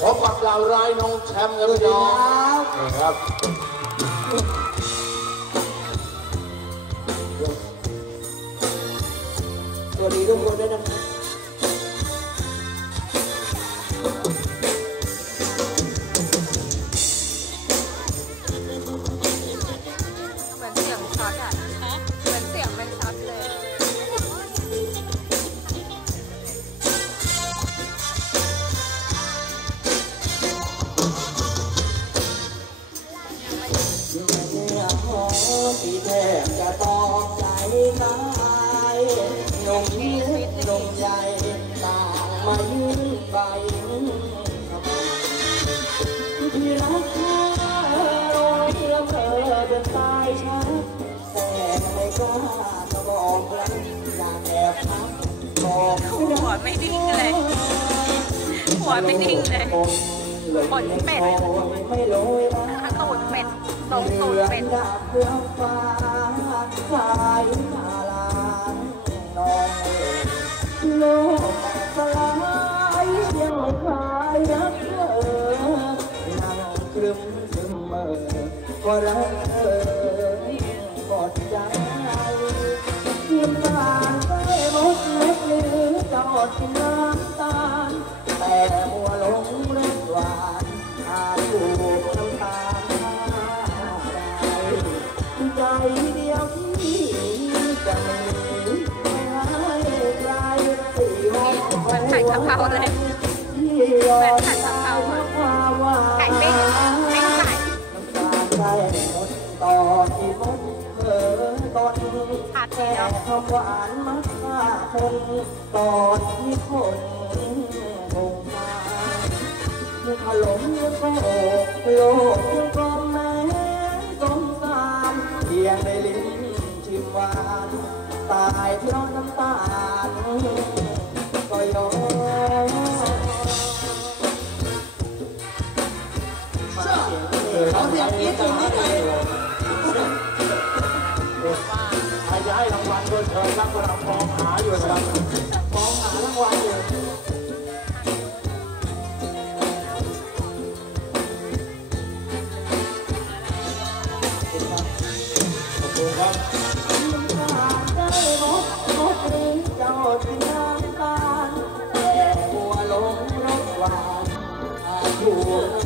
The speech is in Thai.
พบกับเรารายน้องแชมป์ครับพี่น้องนี่ครับสวัสดีทุกคนด้วยนะครับ เหมือนเสียงช็อตอะ ที่แทบจะต้องใจตายหนุ่มเล็กหนุ่มใหญ่ต่างมายืนใบที่รักเธอโรยละเมอจนตายชักแต่ไม่กล้าจะบอกรักอยากแอบพักบอกหัวไม่นิ่งเลยหัวไม่นิ่งเลยขนเป็ดไม่โรยมาตูดเป็ด ตรงตูดเป็ดเรือเพื่อฟ้าสายมาลางนองโลกสลายยังไม่คลายรักเธอนั่งครึมครึมเมื่อก็รักเธอหมดใจกินตาลไปหมดเล็กหรือจอดกินน้ำตาลแต่หัวหล ไข่กะเพราเลยที่รอเหมือนไข่กะเพราอะความหวานไก่ปิ้งปิ้งไก่น้ำตาลได้หมดตอนที่มดเผลอตอนขาดแต่เนควหวานมักฆ่าคนตอนที่คนคงมาถล่มยังก็อบโลกยังก็แม้สงสารเพียงได้ลิ้นชิมหวาน ตายเพราะน้ำตาล เอาเสียงกรี๊ดตรงนี้ไปใครจะให้รางวัลด้วยเชิญครับกำลังมองหาอยู่ครับมองหารางวัลอยู่ขอบคุณครับได้มดมดหรือเจ้าที่น้ำตาลแต่หัวลงรสหวานอา